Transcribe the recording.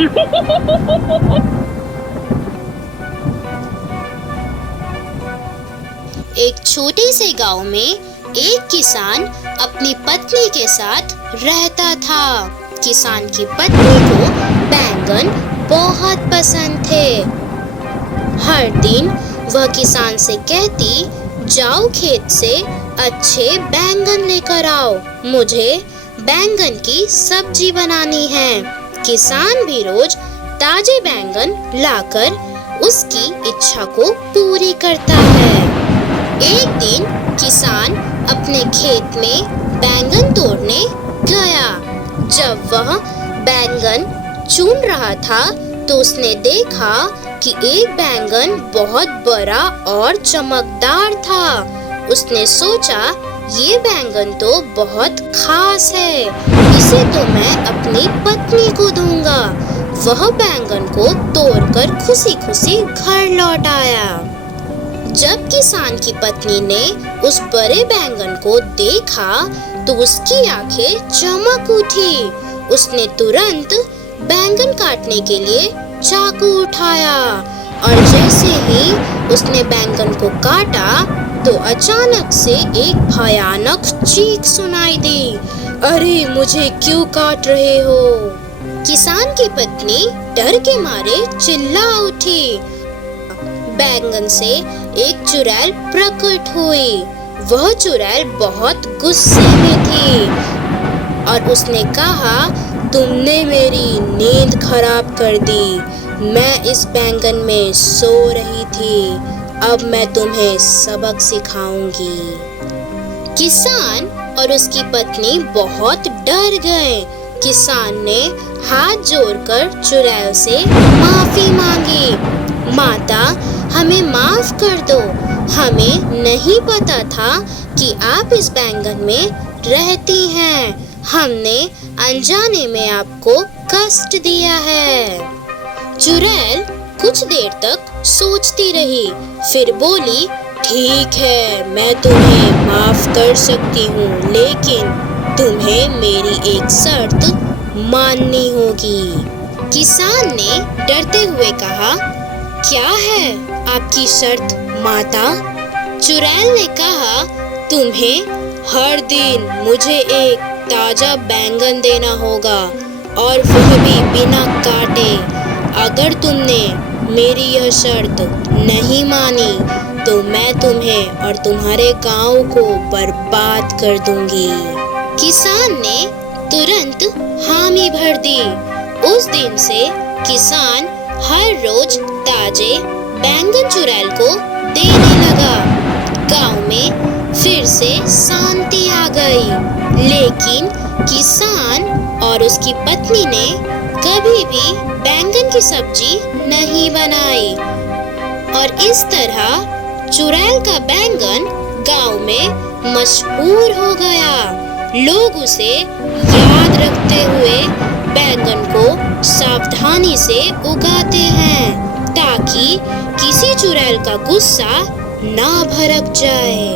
एक छोटे से गांव में एक किसान अपनी पत्नी के साथ रहता था। किसान की पत्नी को बैंगन बहुत पसंद थे। हर दिन वह किसान से कहती, जाओ खेत से अच्छे बैंगन लेकर आओ, मुझे बैंगन की सब्जी बनानी है। किसान भी रोज ताजे बैंगन लाकर उसकी इच्छा को पूरी करता है। एक दिन किसान अपने खेत में बैंगन तोड़ने गया। जब वह बैंगन चुन रहा था तो उसने देखा कि एक बैंगन बहुत बड़ा और चमकदार था। उसने सोचा, ये बैंगन तो बहुत खास है, इसे तो मैं अपनी पत्नी को दूंगा। वह बैंगन को तोड़कर खुशी खुशी घर लौट आया। जब किसान की पत्नी ने उस बड़े बैंगन को देखा तो उसकी आंखें चमक उठी। उसने तुरंत बैंगन काटने के लिए चाकू उठाया और जैसे ही उसने बैंगन को काटा तो अचानक से एक भयानक चीख सुनाई दी। अरे, मुझे क्यों काट रहे हो? किसान की पत्नी डर के मारे चिल्ला उठी। बैंगन से एक चुड़ैल प्रकट हुई। वह चुड़ैल बहुत गुस्से में थी और उसने कहा, तुमने मेरी नींद खराब कर दी। मैं इस बैंगन में सो रही थी, अब मैं तुम्हें सबक सिखाऊंगी। किसान और उसकी पत्नी बहुत डर गए। किसान ने हाथ जोड़कर चुड़ैल से माफी मांगी। माता, हमें माफ कर दो, हमें नहीं पता था कि आप इस बैंगन में रहती हैं। हमने अनजाने में आपको कष्ट दिया है। चुड़ैल कुछ देर तक सोचती रही, फिर बोली, ठीक है, मैं तुम्हें माफ कर सकती हूँ, लेकिन तुम्हें मेरी एक शर्त माननी होगी। किसान ने डरते हुए कहा, क्या है आपकी शर्त माता? चुड़ैल ने कहा, तुम्हें हर दिन मुझे एक ताजा बैंगन देना होगा और वह भी बिना काटे। अगर तुमने मेरी यह शर्त नहीं मानी तो मैं तुम्हें और तुम्हारे गांव को बर्बाद कर दूंगी। किसान ने तुरंत हामी भर दी। उस दिन से किसान हर रोज ताजे बैंगन चुड़ैल को देने लगा। गांव में फिर से शांति आ गई, लेकिन किसान और उसकी पत्नी ने कभी भी बैंगन की सब्जी नहीं बनाई और इस तरह चुड़ैल का बैंगन गांव में मशहूर हो गया। लोग उसे याद रखते हुए बैंगन को सावधानी से उगाते हैं ताकि किसी चुड़ैल का गुस्सा ना भड़क जाए।